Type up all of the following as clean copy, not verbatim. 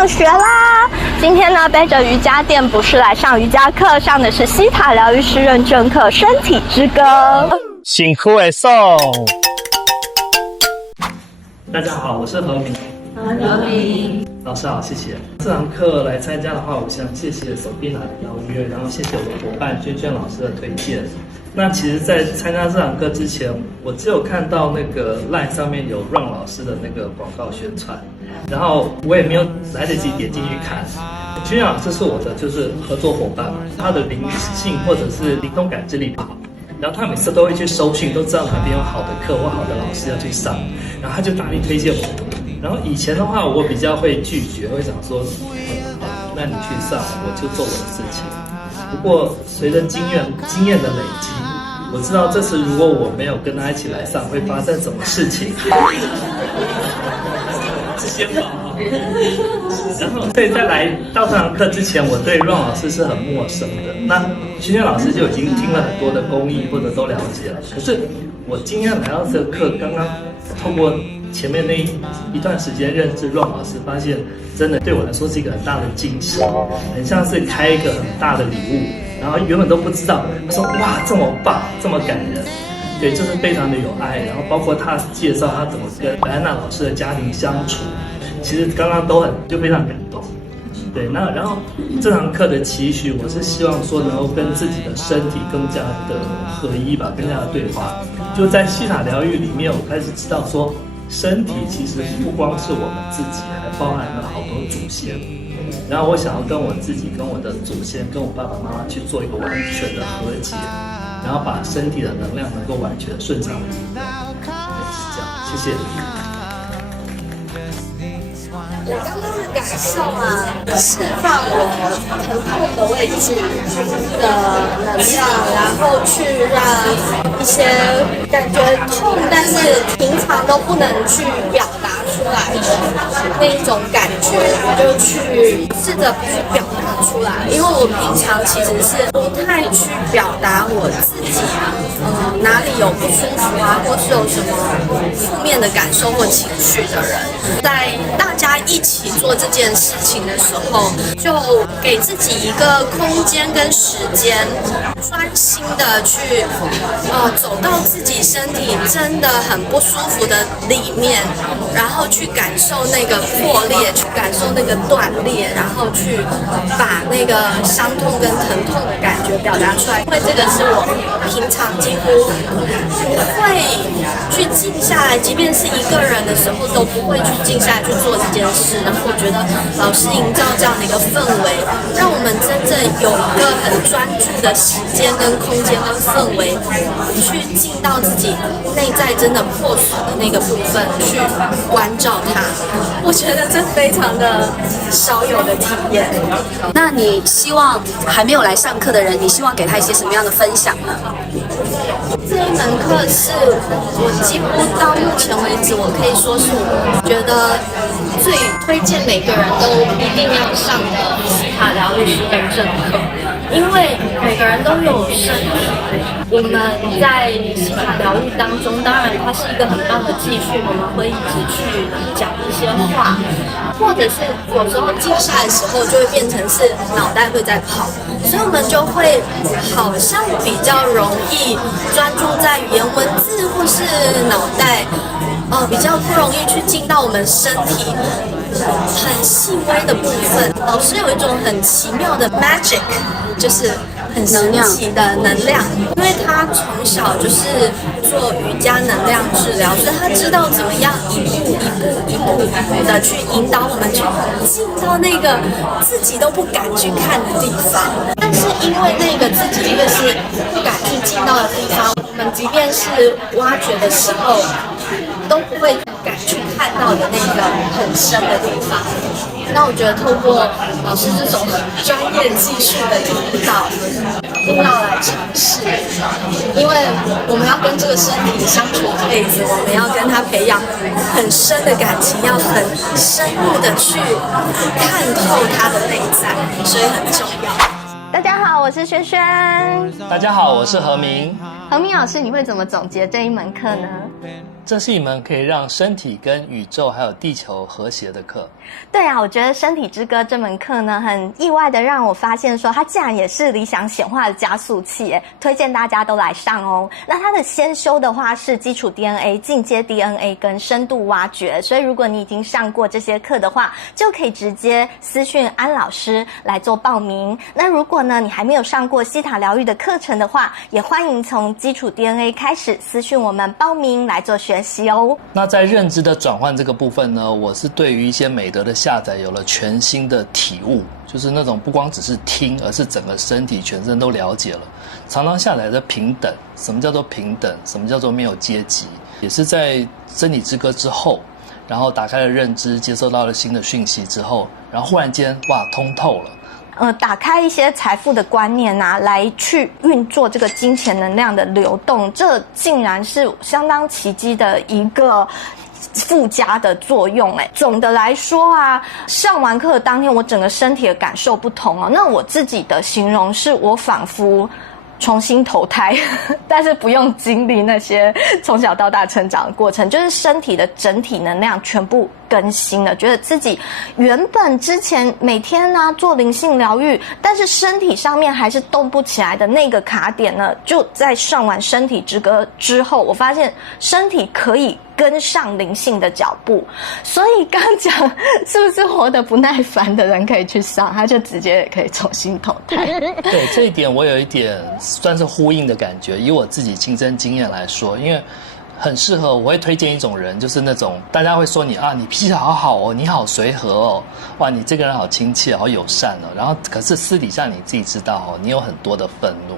上学啦！今天呢，背着瑜伽垫不是来上瑜伽课，上的是西塔疗愈师认证课《身体之歌》。辛苦的送。大家好，我是何明。何明老师好，谢谢。这堂课来参加的话，我想谢谢手臂拿的邀约，然后谢谢我的伙伴娟娟老师的推荐。那其实，在参加这堂课之前，我只有看到那个 LINE 上面有让老师的那个广告宣传，然后我也没有来得及点进去看。娟娟老师是我的就是合作伙伴，他的灵性或者是灵动感知力不好，然后他每次都会去搜寻，都知道哪边有好的课或好的老师要去上，然后他就大力推荐我。然后以前的话，我比较会拒绝，会想说，那你去上，我就做我的事情。不过随着经验的累积，我知道这次如果我没有跟他一起来上，会发生什么事情。是先宝啊。然后，所以在来到这堂课之前，我对 Ron 老师是很陌生的。那娟娟老师就已经听了很多的公益或者都了解了。可是我今天来到这个课，刚刚透过前面那一段时间认识 Ron 老师，发现真的对我来说是一个很大的惊喜，很像是开一个很大的礼物，然后原本都不知道，他说哇这么棒，这么感人，对，就是非常的有爱，然后包括他介绍他怎么跟白安娜老师的家庭相处，其实刚刚都就非常感动。对，那然后这堂课的期许，我是希望说能够跟自己的身体更加的合一吧，更加的对话。就在西塔疗愈里面，我开始知道说，身体其实不光是我们自己，还包含了好多祖先。然后我想要跟我自己、跟我的祖先、跟我爸爸妈妈去做一个完全的和解，然后把身体的能量能够完全顺畅的运用。是这样，谢谢。我刚刚的感受啊，释放我疼痛的位置的能量，然后去让一些感觉痛，但是平常都不能去表达出来的那一种感觉，就去试着去表达出来。因为我平常其实是不太去表达我自己，哪里有不舒服啊，或是有什么负面的感受或情绪的人，在大家一起做这件事情的时候，就给自己一个空间跟时间，专心的去走到自己身体真的很不舒服的里面，然后去感受那个破裂，去感受那个断裂，然后去把那个伤痛跟疼痛的感觉表达出来。因为这个是我平常几乎不会去静下来，即便是一个人的时候都不会去静下来去做这件事。然后我觉得老师营造这样的一个氛围，让我们真正有一个很专注的时间跟空间跟氛围，去进到自己内在真的破损的那个部分去关照它。我觉得这非常的少有的体验。那你希望还没有来上课的人，你希望给他一些什么样的分享呢？这一门课是我几乎到目前为止，我可以说是我觉得最推荐每个人都一定要上的西塔疗愈师认证课，因为每个人都有身体。我们在西塔疗愈当中，当然它是一个很棒的继续，我们会一直去讲一些话，或者是有时候静下来的时候就会变成是脑袋会在跑，所以我们就会好像比较容易专注在语言文字或是脑袋，比较不容易去进到我们身体很细微的部分。老师有一种很奇妙的 magic， 就是很神奇的能量，因为他从小就是做瑜伽能量治疗，所以他知道怎么样一步一步的去引导我们去进到那个自己都不敢去看的地方。但是因为那个自己越是不敢去进到的地方，我们即便是挖掘的时候，都不会敢去看到的那个很深的地方。那我觉得透过老师这种专业技术的引导来尝试，因为我们要跟这个身体相处一辈子，我们要跟他培养很深的感情，要很深入的去看透他的内在，所以很重要。大家好，我是萱萱。大家好，我是何明。何明老师，你会怎么总结这一门课呢？这是一门可以让身体跟宇宙还有地球和谐的课。对啊，我觉得《身体之歌》这门课呢，很意外的让我发现说，它竟然也是理想显化的加速器耶，推荐大家都来上哦。那它的先修的话是基础 DNA、进阶 DNA 跟深度挖掘，所以如果你已经上过这些课的话，就可以直接私讯安老师来做报名。那如果呢，你还没有上过西塔疗愈的课程的话，也欢迎从基础 DNA 开始私讯我们报名来做学习哦。那在认知的转换这个部分呢，我是对于一些美德的下载有了全新的体悟，就是那种不光只是听，而是整个身体全身都了解了。常常下载的平等，什么叫做平等？什么叫做没有阶级？也是在身体之歌之后，然后打开了认知，接收到了新的讯息之后，然后忽然间哇，通透了。打开一些财富的观念啊，来去运作这个金钱能量的流动，这竟然是相当奇迹的一个附加的作用。总的来说啊，上完课当天我整个身体的感受不同哦。那我自己的形容是我仿佛重新投胎，但是不用经历那些从小到大成长的过程，就是身体的整体能量全部更新了，觉得自己原本之前每天呢做灵性疗愈，但是身体上面还是动不起来的那个卡点呢，就在上完身体之歌之后，我发现身体可以跟上灵性的脚步。所以刚讲是不是活得不耐烦的人可以去上，他就直接可以重新投胎。对，这一点我有一点算是呼应的感觉，以我自己亲身经验来说，因为很适合，我会推荐一种人，就是那种大家会说你啊，你脾气好好哦，你好随和哦，哇，你这个人好亲切，好友善哦。然后可是私底下你自己知道哦，你有很多的愤怒，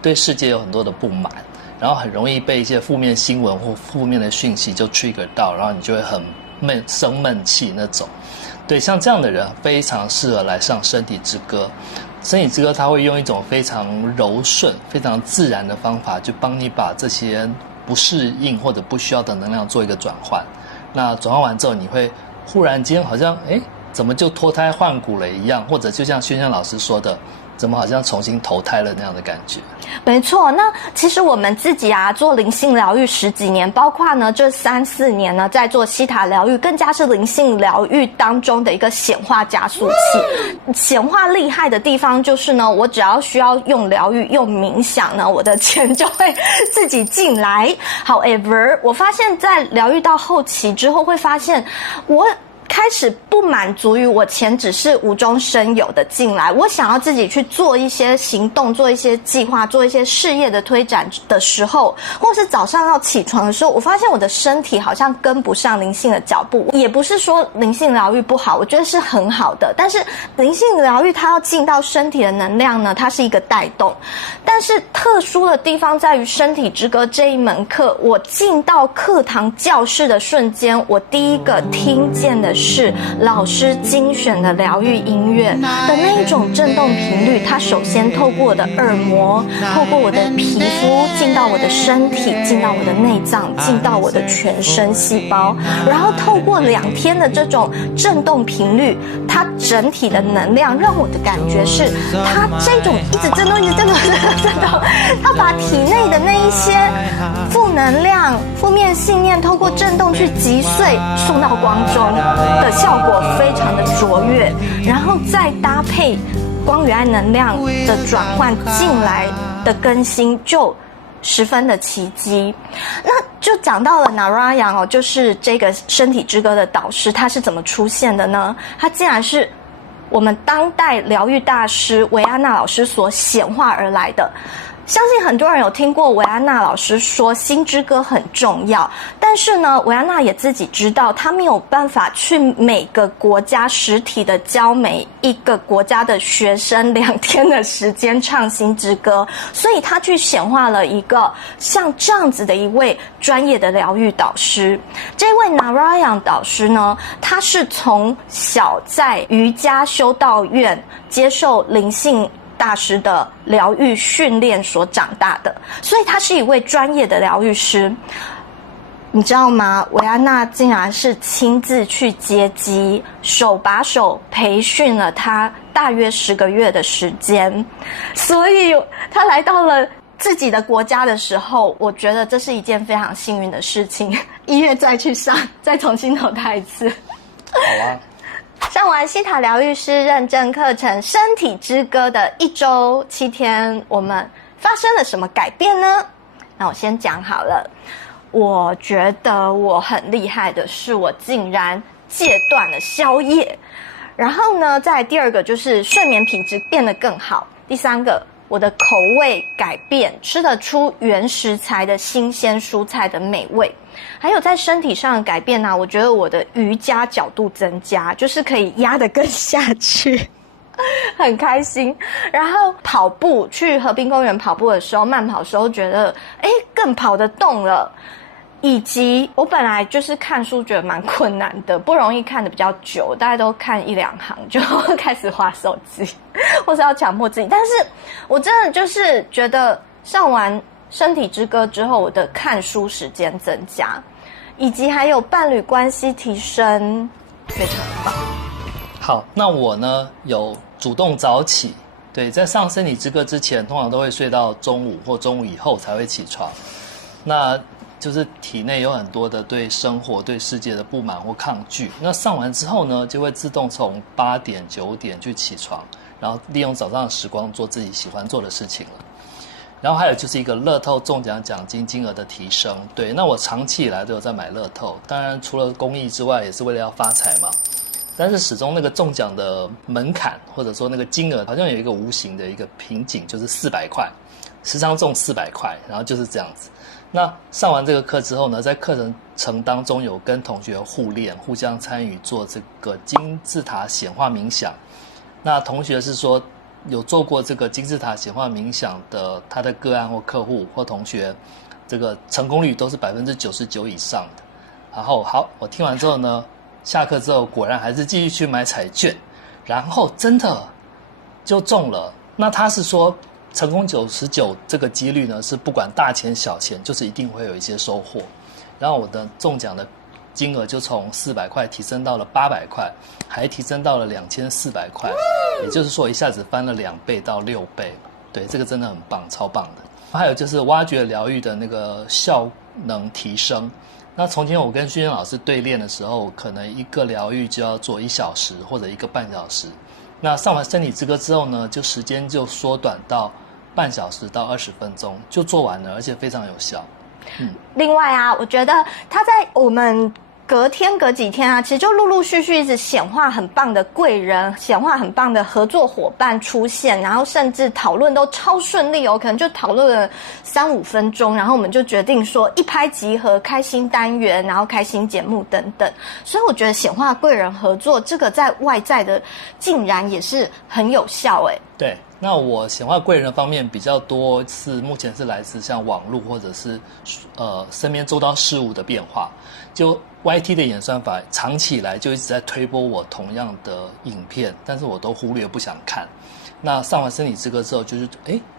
对世界有很多的不满，然后很容易被一些负面新闻或负面的讯息就 trigger 到，然后你就会很生闷气那种。对，像这样的人非常适合来上身体之歌。身体之歌它会用一种非常柔顺、非常自然的方法，就帮你把这些不适应或者不需要的能量做一个转换。那转换完之后，你会忽然间好像怎么就脱胎换骨了一样，或者就像轩轩老师说的，怎么好像重新投胎了那样的感觉。没错，那其实我们自己啊做灵性疗愈10几年，包括呢这3、4年呢在做西塔疗愈，更加是灵性疗愈当中的一个显化加速器。显化厉害的地方就是呢，我只要需要用疗愈、用冥想呢，我的钱就会自己进来。However， 我发现在疗愈到后期之后，会发现我开始不满足于我钱只是无中生有的进来，我想要自己去做一些行动，做一些计划，做一些事业的推展的时候，或是早上要起床的时候，我发现我的身体好像跟不上灵性的脚步。也不是说灵性疗愈不好，我觉得是很好的，但是灵性疗愈它要进到身体的能量呢，它是一个带动。但是特殊的地方在于身体之歌这一门课，我进到课堂教室的瞬间，我第一个听见的是老师精选的疗愈音乐的那一种震动频率，它首先透过我的耳膜，透过我的皮肤进到我的身体，进到我的内脏，进到我的全身细胞，然后透过2天的这种震动频率，它整体的能量让我的感觉是，它这种一直震动，一直震动，它把体内的那一些负能量、负面信念透过震动去击碎，送到光中的效果非常的卓越，然后再搭配光与爱能量的转换进来的更新，就十分的奇迹。那就讲到了 Narayan 哦，就是这个身体之歌的导师，他是怎么出现的呢？他竟然是我们当代疗愈大师维安娜老师所显化而来的。相信很多人有听过维安娜老师说心之歌很重要，但是呢，维安娜也自己知道，她没有办法去每个国家实体的教每一个国家的学生2天的时间唱心之歌，所以她去显化了一个像这样子的一位专业的疗愈导师。这位 Narayan 导师呢，他是从小在瑜伽修道院接受灵性大师的疗愈训练所长大的，所以他是一位专业的疗愈师。你知道吗？维安娜竟然是亲自去接机，手把手培训了他大约10个月的时间，所以他来到了自己的国家的时候，我觉得这是一件非常幸运的事情。1月再去上，再重新投胎一次。好啊。上完西塔疗愈师认证课程《身体之歌》的1周7天，我们发生了什么改变呢？那我先讲好了。我觉得我很厉害的是，我竟然戒断了宵夜。然后呢，再第二个就是睡眠品质变得更好。第三个，我的口味改变，吃得出原食材的新鲜蔬菜的美味。还有在身体上的改变呢，我觉得我的瑜伽角度增加，就是可以压得更下去。很开心。然后跑步，去河滨公园跑步的时候，慢跑的时候觉得更跑得动了。以及我本来就是看书觉得蛮困难的，不容易看得比较久，大概都看1-2行就开始滑手机，或是要强迫自己。但是我真的就是觉得上完身体之歌之后，我的看书时间增加，以及还有伴侣关系提升，非常棒。好，那我呢有主动早起，对，在上身体之歌之前，通常都会睡到中午或中午以后才会起床，那就是体内有很多的对生活、对世界的不满或抗拒。那上完之后呢，就会自动从8点、9点去起床，然后利用早上的时光做自己喜欢做的事情了。然后还有就是一个乐透中奖奖金金额的提升。对，那我长期以来都有在买乐透，当然除了公益之外，也是为了要发财嘛。但是始终那个中奖的门槛或者说那个金额，好像有一个无形的一个瓶颈，就是400块，时常中400块，然后就是这样子。那上完这个课之后呢，在课程当中有跟同学互练，互相参与做这个金字塔显化冥想。那同学是说有做过这个金字塔显化冥想的他的个案或客户或同学，这个成功率都是99%以上的。然后好，我听完之后呢，下课之后果然还是继续去买彩券，然后真的就中了。那他是说成功99%这个几率呢，是不管大钱小钱，就是一定会有一些收获。然后我的中奖的金额就从400块提升到了800块，还提升到了2400块，也就是说一下子翻了2倍到6倍。对，这个真的很棒，超棒的。还有就是挖掘疗愈的那个效能提升。那从前我跟训练老师对练的时候，可能一个疗愈就要做1小时或者1个半小时。那上完身体之歌之后呢，就时间就缩短到半小时到20分钟就做完了，而且非常有效。另外啊，我觉得他在我们隔几天啊，其实就陆陆续续一直显化很棒的贵人，显化很棒的合作伙伴出现，然后甚至讨论都超顺利哦，可能就讨论了3-5分钟，然后我们就决定说一拍即合，开新单元，然后开新节目等等。所以我觉得显化贵人合作这个在外在的竟然也是很有效诶。对，那我显化贵人方面比较多目前是来自像网络或者是身边周遭事物的变化。就 YT 的演算法长期以来就一直在推播我同样的影片，但是我都忽略不想看。那上完身体之歌之后，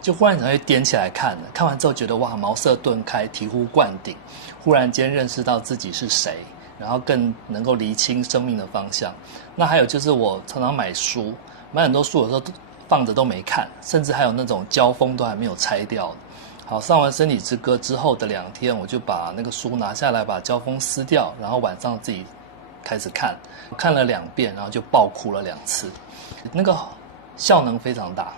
就忽然间会点起来看了，看完之后觉得哇，茅塞顿开，醍醐灌顶，忽然间认识到自己是谁，然后更能够厘清生命的方向。那还有就是我常常买书，买很多书有时候放着都没看，甚至还有那种胶封都还没有拆掉的。好，上完身体之歌之后的2天，我就把那个书拿下来，把胶封撕掉，然后晚上自己开始看，看了2遍，然后就爆哭了2次，那个效能非常大。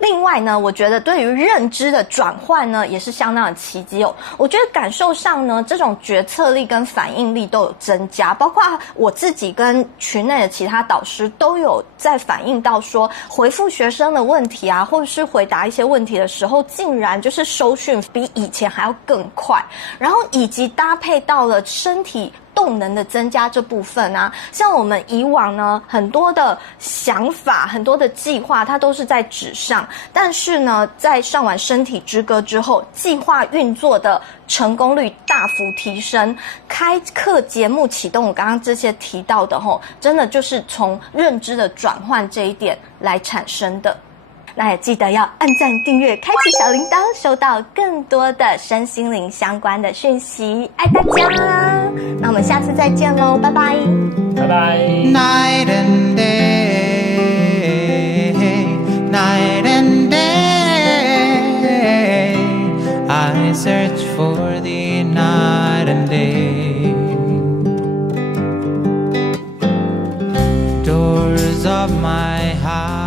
另外呢，我觉得对于认知的转换呢，也是相当的奇迹哦。我觉得感受上呢，这种决策力跟反应力都有增加，包括我自己跟群内的其他导师都有在反映到说，回复学生的问题啊，或者是回答一些问题的时候，竟然就是收讯比以前还要更快，然后以及搭配到了身体动能的增加这部分啊，像我们以往呢，很多的想法、很多的计划，它都是在纸上，但是呢，在上完身体之歌之后，计划运作的成功率大幅提升，开课节目启动，我刚刚这些提到的真的就是从认知的转换这一点来产生的。那也记得要按赞、订阅、开启小铃铛，收到更多的身心灵相关的讯息。爱大家，那我们下次再见喽，拜拜，拜拜。Night and day, night and day. of my heart.